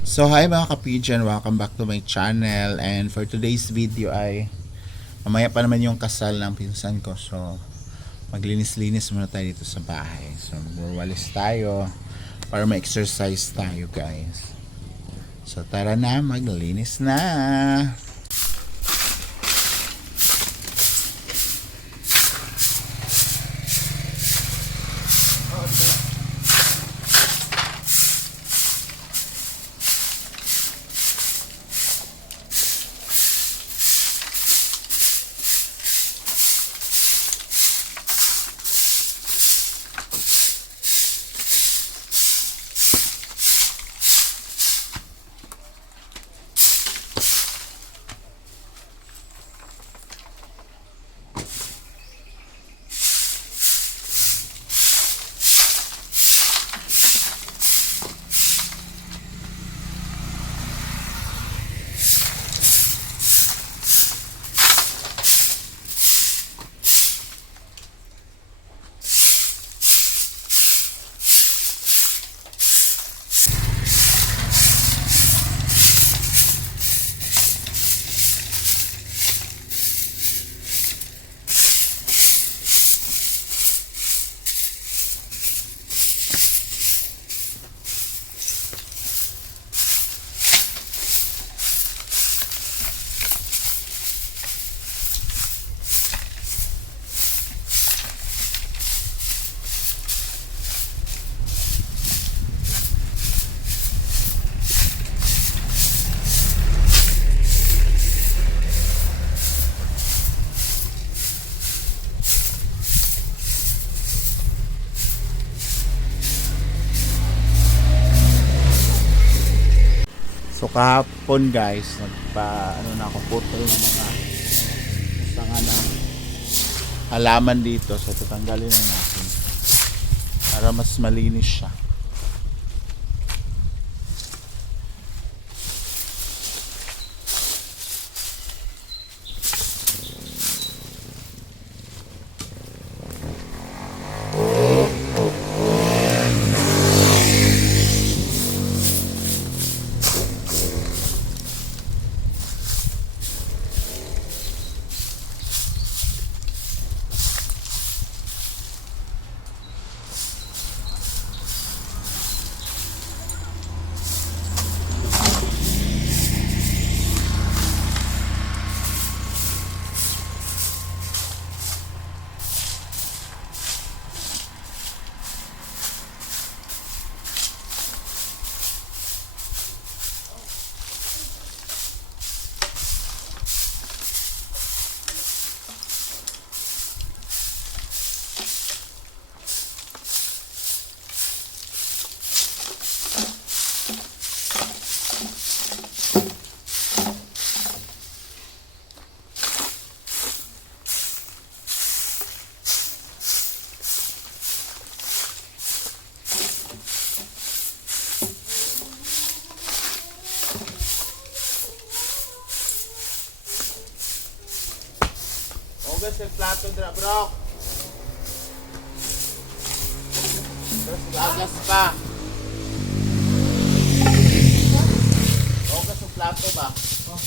So hi mga ka-pigeon, welcome back to my channel, and for today's video ay mamaya pa naman yung kasal ng pinsan ko, so maglinis-linis muna tayo dito sa bahay. So magwawalis tayo para ma-exercise tayo guys. So tara na, maglinis na. So kahapon guys, na ako putol ng mga sanga na halaman dito. So tatanggalin na natin para mas malinis siya. Hugas yung plato dra bro. Terus gagas pa. Hugas yung plato ba? Oh.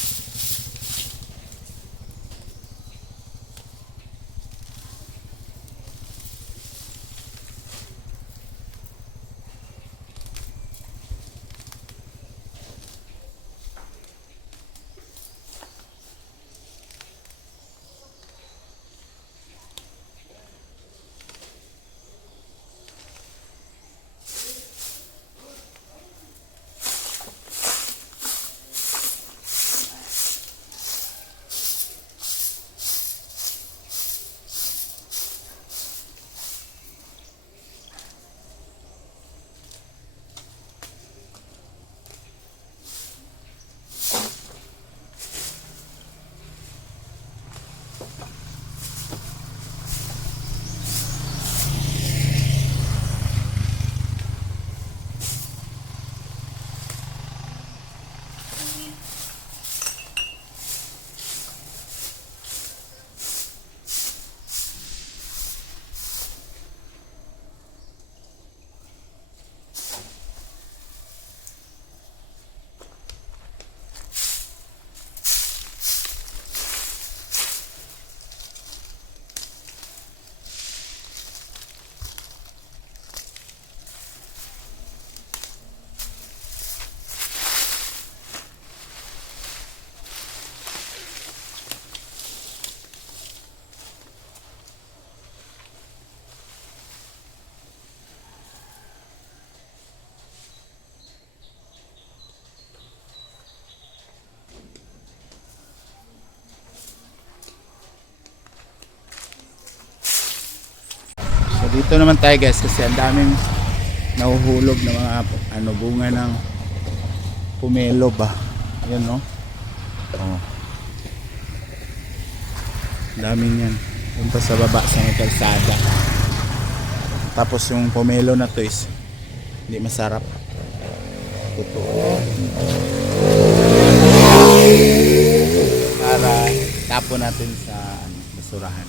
dito naman tayo guys kasi ang daming nahuhulog na mga bunga ng pomelo ba. Ayan no. Oh. Daming yan. Punta sa baba sa may kalsada. Tapos yung pomelo na to is hindi masarap. Totoo. Para tapon natin sa basurahan.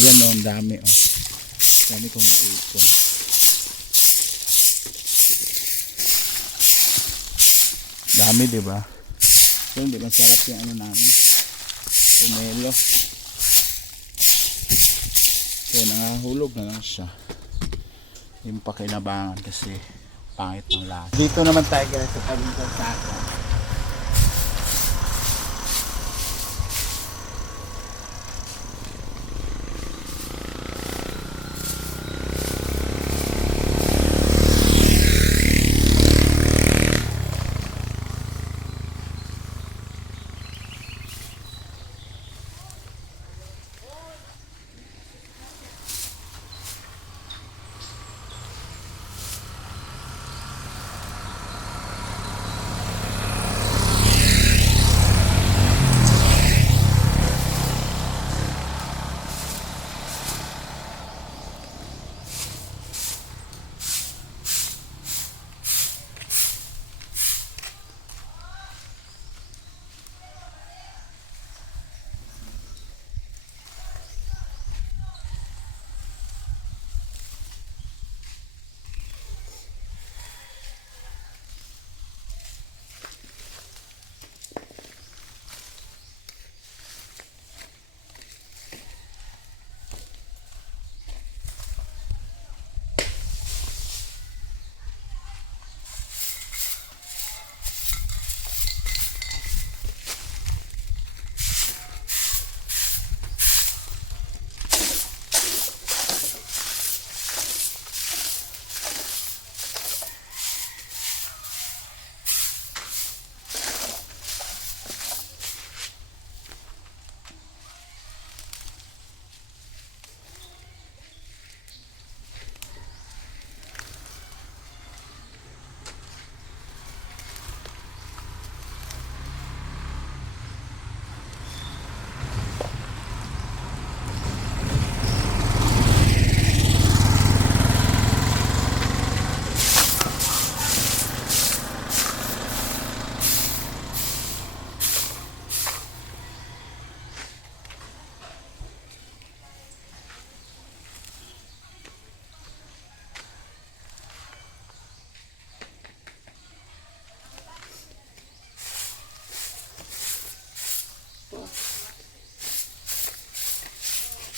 Ayan no, ang dami oh. Dami kong naipon. Dami diba? So hindi masarap yung ano namin. Pomelo. So nangahulog na lang siya. Yung pakinabangan kasi pangit ng lahat. Dito naman tayo guys sa tabing kalsada.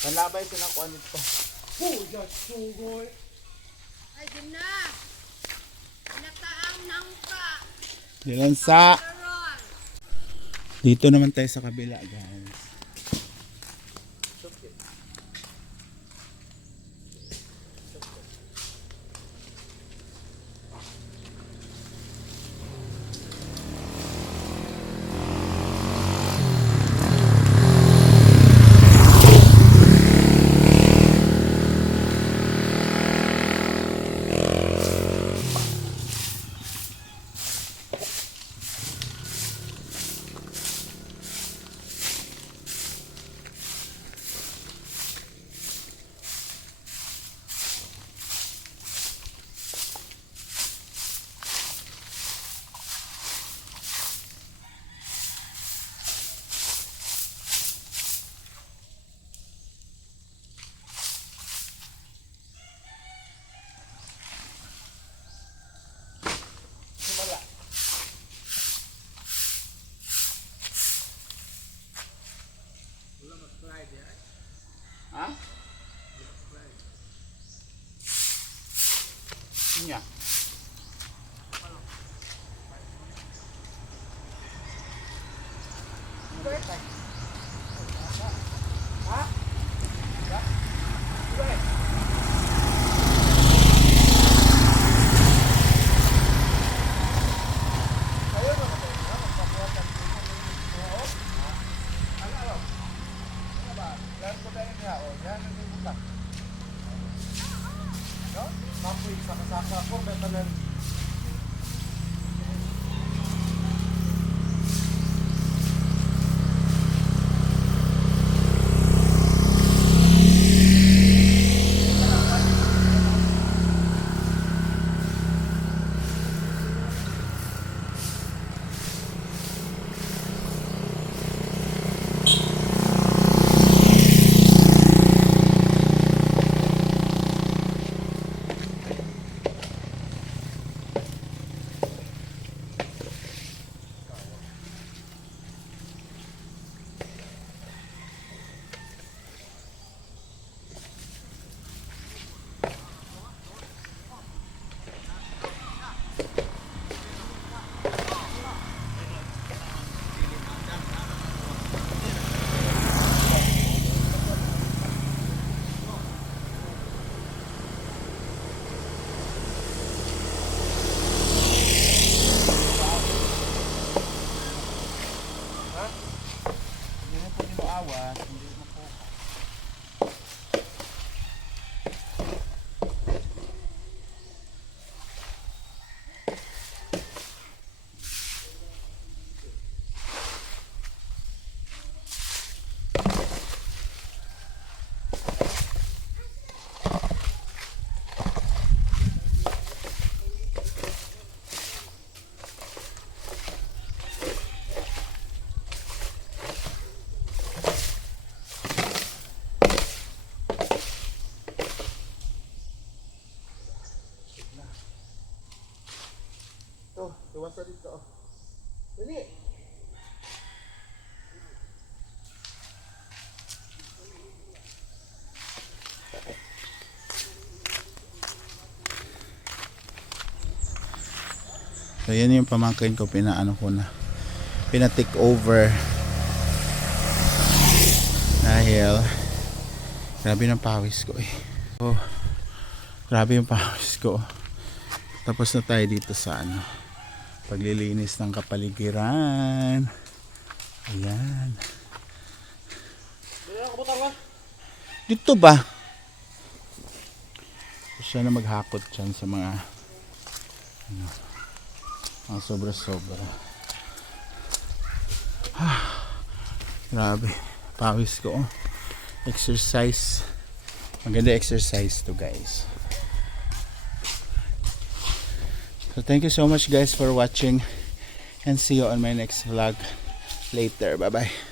Panlabay sa nakuha nito. Ay, di na. Nataang nangka. Dilan sa... Karon. Dito naman tayo sa kabila, guys. Ha? Nya. Iwas na dito. Dali! So yan yung pamangkin ko, pinaano ko na. Pina-take over. Dahil grabe ng pawis ko eh. Oh, grabe yung pawis ko. Tapos na tayo dito sa ano, paglilinis ng kapaligiran. Ayan. Dito ba? Siya na maghakot dyan sa mga ano, mga sobra-sobra. Grabe. Pawis ko. Exercise. Maganda exercise to, guys. So thank you so much guys for watching, and see you on my next vlog later. Bye bye.